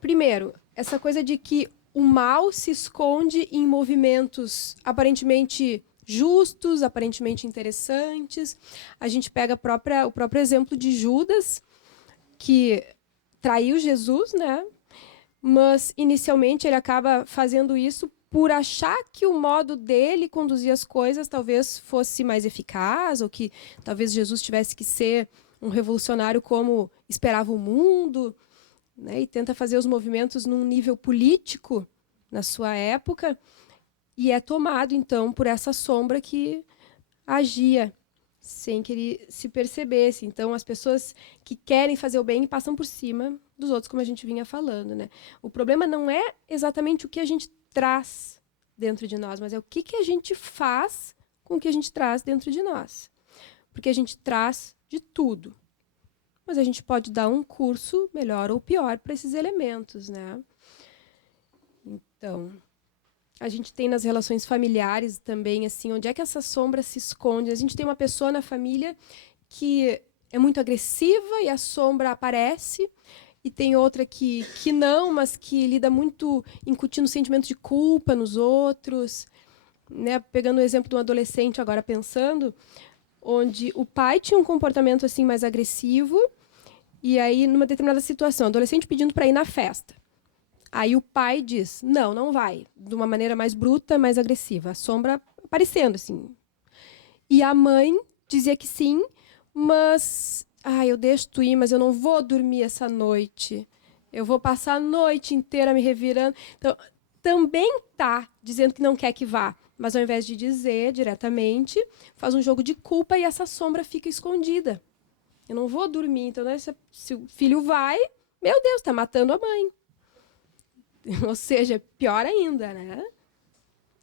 primeiro, essa coisa de que o mal se esconde em movimentos aparentemente justos, aparentemente interessantes. A gente pega o próprio exemplo de Judas, que traiu Jesus, né? Mas, inicialmente, ele acaba fazendo isso por achar que o modo dele conduzir as coisas talvez fosse mais eficaz, ou que talvez Jesus tivesse que ser um revolucionário como esperava o mundo, né? E tenta fazer os movimentos num nível político na sua época, e é tomado, então, por essa sombra que agia sem que ele se percebesse. Então, as pessoas que querem fazer o bem passam por cima dos outros, como a gente vinha falando, né? O problema não é exatamente o que a gente traz dentro de nós, mas é o que a gente faz com o que a gente traz dentro de nós. Porque a gente traz de tudo. Mas a gente pode dar um curso melhor ou pior para esses elementos, né? Então, a gente tem nas relações familiares também, assim, onde é que essa sombra se esconde? A gente tem uma pessoa na família que é muito agressiva e a sombra aparece, e tem outra que não, mas que lida muito incutindo sentimento de culpa nos outros, né? Pegando o exemplo de um adolescente agora pensando, onde o pai tinha um comportamento assim mais agressivo, e aí numa determinada situação, o adolescente pedindo para ir na festa. Aí o pai diz: "Não, não vai", de uma maneira mais bruta, mais agressiva, a sombra aparecendo assim. E a mãe dizia que sim, mas eu deixo tu ir, mas eu não vou dormir essa noite. Eu vou passar a noite inteira me revirando. Então, também tá dizendo que não quer que vá, mas ao invés de dizer diretamente, faz um jogo de culpa e essa sombra fica escondida. Eu não vou dormir, então né, se o filho vai, meu Deus, está matando a mãe. Ou seja, pior ainda, né?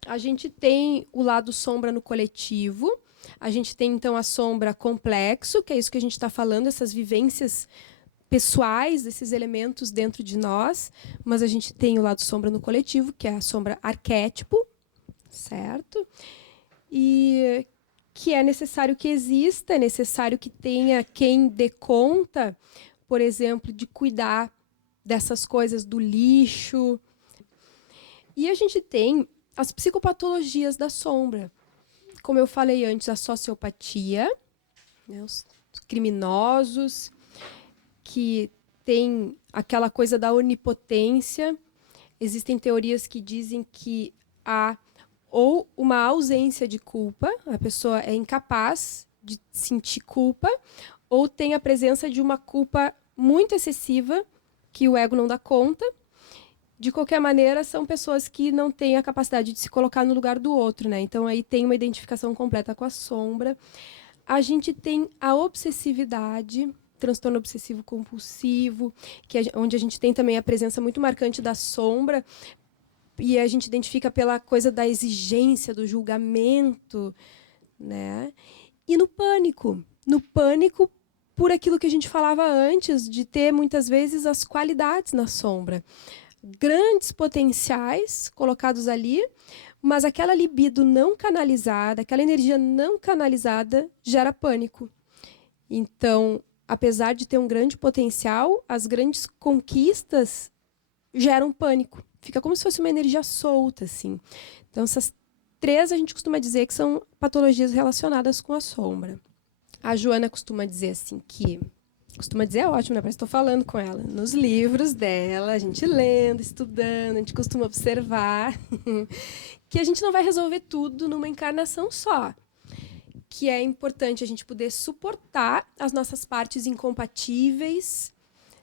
A gente tem o lado sombra no coletivo, a gente tem, então, a sombra complexo, que é isso que a gente está falando, essas vivências pessoais, esses elementos dentro de nós, mas a gente tem o lado sombra no coletivo, que é a sombra arquétipo, certo? E que é necessário que exista, é necessário que tenha quem dê conta, por exemplo, de cuidar dessas coisas do lixo. E a gente tem as psicopatologias da sombra. Como eu falei antes, a sociopatia, né, os criminosos, que tem aquela coisa da onipotência. Existem teorias que dizem que há ou uma ausência de culpa, a pessoa é incapaz de sentir culpa, ou tem a presença de uma culpa muito excessiva, que o ego não dá conta. De qualquer maneira, são pessoas que não têm a capacidade de se colocar no lugar do outro, né? Então, aí tem uma identificação completa com a sombra. A gente tem a obsessividade, transtorno obsessivo-compulsivo, onde a gente tem também a presença muito marcante da sombra, e a gente identifica pela coisa da exigência, do julgamento, né? E no pânico por aquilo que a gente falava antes, de ter, muitas vezes, as qualidades na sombra. Grandes potenciais colocados ali, mas aquela libido não canalizada, aquela energia não canalizada gera pânico. Então, apesar de ter um grande potencial, as grandes conquistas geram pânico. Fica como se fosse uma energia solta, assim. Então, essas 3 a gente costuma dizer que são patologias relacionadas com a sombra. A Joana costuma dizer assim que... Costuma dizer é ótimo, né? Parece que estou falando com ela. Nos livros dela, a gente lendo, estudando, a gente costuma observar que a gente não vai resolver tudo numa encarnação só. Que é importante a gente poder suportar as nossas partes incompatíveis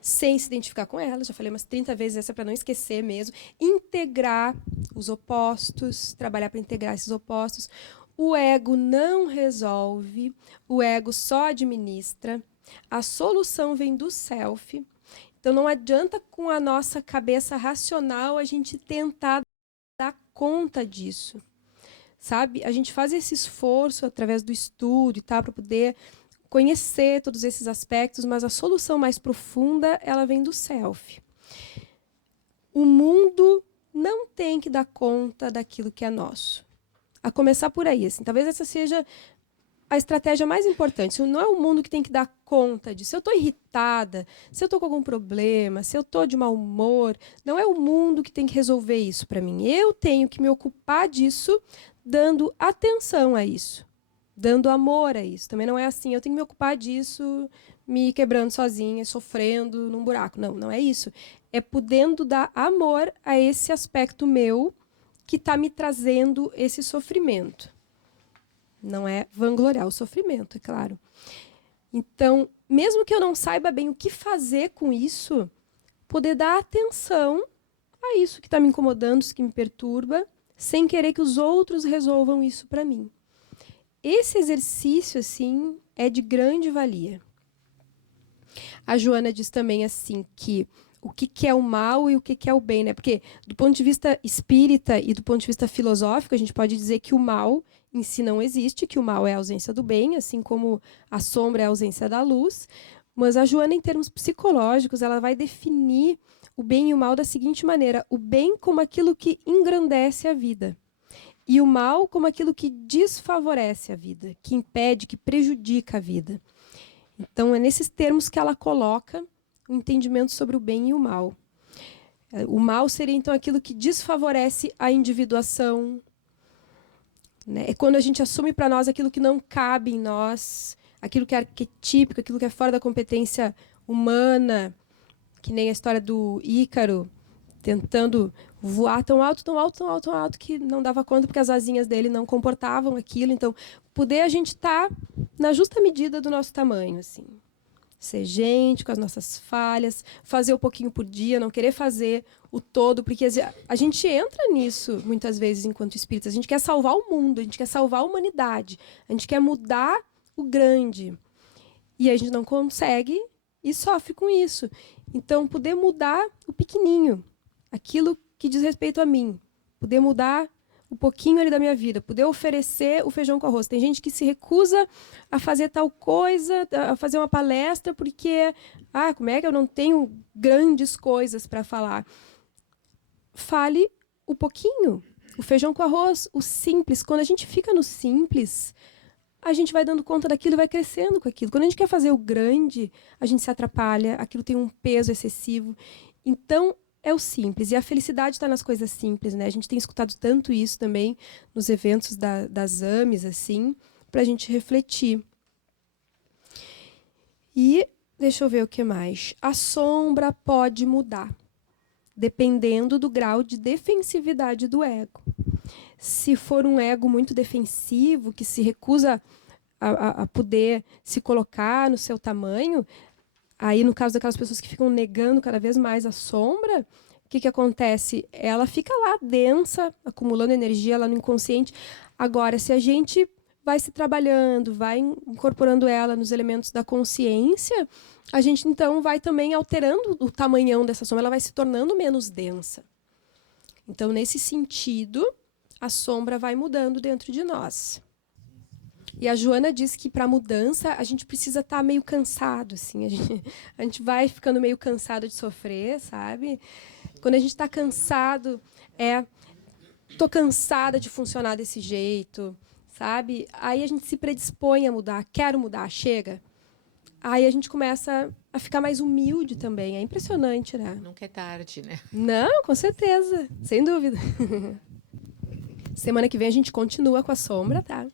sem se identificar com elas. Já falei umas 30 vezes essa para não esquecer mesmo. Integrar os opostos, trabalhar para integrar esses opostos. O ego não resolve, o ego só administra. A solução vem do self. Então, não adianta com a nossa cabeça racional a gente tentar dar conta disso. Sabe? A gente faz esse esforço através do estudo e tal, para poder conhecer todos esses aspectos, mas a solução mais profunda, ela vem do self. O mundo não tem que dar conta daquilo que é nosso. A começar por aí, assim, talvez essa seja a estratégia mais importante. Não é o mundo que tem que dar conta disso. Se eu estou irritada, se eu estou com algum problema, se eu estou de mau humor, não é o mundo que tem que resolver isso para mim. Eu tenho que me ocupar disso, dando atenção a isso, dando amor a isso. Também não é assim, eu tenho que me ocupar disso, me quebrando sozinha, sofrendo num buraco. Não, não é isso. É podendo dar amor a esse aspecto meu que está me trazendo esse sofrimento. Não é vangloriar o sofrimento, é claro. Então, mesmo que eu não saiba bem o que fazer com isso, poder dar atenção a isso que está me incomodando, isso que me perturba, sem querer que os outros resolvam isso para mim. Esse exercício, assim, é de grande valia. A Joana diz também assim que o que é o mal e o que é o bem, né? Porque do ponto de vista espírita e do ponto de vista filosófico, a gente pode dizer que o mal em si não existe, que o mal é a ausência do bem, assim como a sombra é a ausência da luz. Mas a Joana, em termos psicológicos, ela vai definir o bem e o mal da seguinte maneira: o bem como aquilo que engrandece a vida, e o mal como aquilo que desfavorece a vida, que impede, que prejudica a vida. Então, é nesses termos que ela coloca o entendimento sobre o bem e o mal. O mal seria, então, aquilo que desfavorece a individuação, né? É quando a gente assume para nós aquilo que não cabe em nós, aquilo que é arquetípico, aquilo que é fora da competência humana, que nem a história do Ícaro, tentando voar tão alto, tão alto, tão alto, tão alto, que não dava conta porque as asinhas dele não comportavam aquilo. Então, poder a gente estar na justa medida do nosso tamanho, assim. Ser gente, com as nossas falhas, fazer um pouquinho por dia, não querer fazer o todo, porque a gente entra nisso, muitas vezes, enquanto espíritas. A gente quer salvar o mundo, a gente quer salvar a humanidade, a gente quer mudar o grande. E a gente não consegue e sofre com isso. Então, poder mudar o pequenininho, aquilo que diz respeito a mim, poder mudar um pouquinho ali da minha vida, poder oferecer o feijão com arroz. Tem gente que se recusa a fazer tal coisa, a fazer uma palestra, porque, como é que eu não tenho grandes coisas para falar? Fale o pouquinho, o feijão com arroz, o simples. Quando a gente fica no simples, a gente vai dando conta daquilo e vai crescendo com aquilo. Quando a gente quer fazer o grande, a gente se atrapalha, aquilo tem um peso excessivo. Então, é o simples. E a felicidade está nas coisas simples, né? A gente tem escutado tanto isso também nos eventos das AMES, assim, para a gente refletir. E, deixa eu ver o que mais. A sombra pode mudar, dependendo do grau de defensividade do ego. Se for um ego muito defensivo, que se recusa a poder se colocar no seu tamanho, aí, no caso daquelas pessoas que ficam negando cada vez mais a sombra, o que acontece? Ela fica lá densa, acumulando energia lá no inconsciente. Agora, se a gente vai se trabalhando, vai incorporando ela nos elementos da consciência, a gente, então, vai também alterando o tamanhão dessa sombra, ela vai se tornando menos densa. Então, nesse sentido, a sombra vai mudando dentro de nós. E a Joana diz que, para a mudança, a gente precisa estar meio cansado. Assim. A gente vai ficando meio cansado de sofrer, sabe? Quando a gente está cansado, estou cansada de funcionar desse jeito, sabe? Aí a gente se predispõe a mudar, quero mudar, chega. Aí a gente começa a ficar mais humilde também. É impressionante, né? Nunca é tarde, né? Não, com certeza, sem dúvida. Semana que vem a gente continua com a sombra, tá?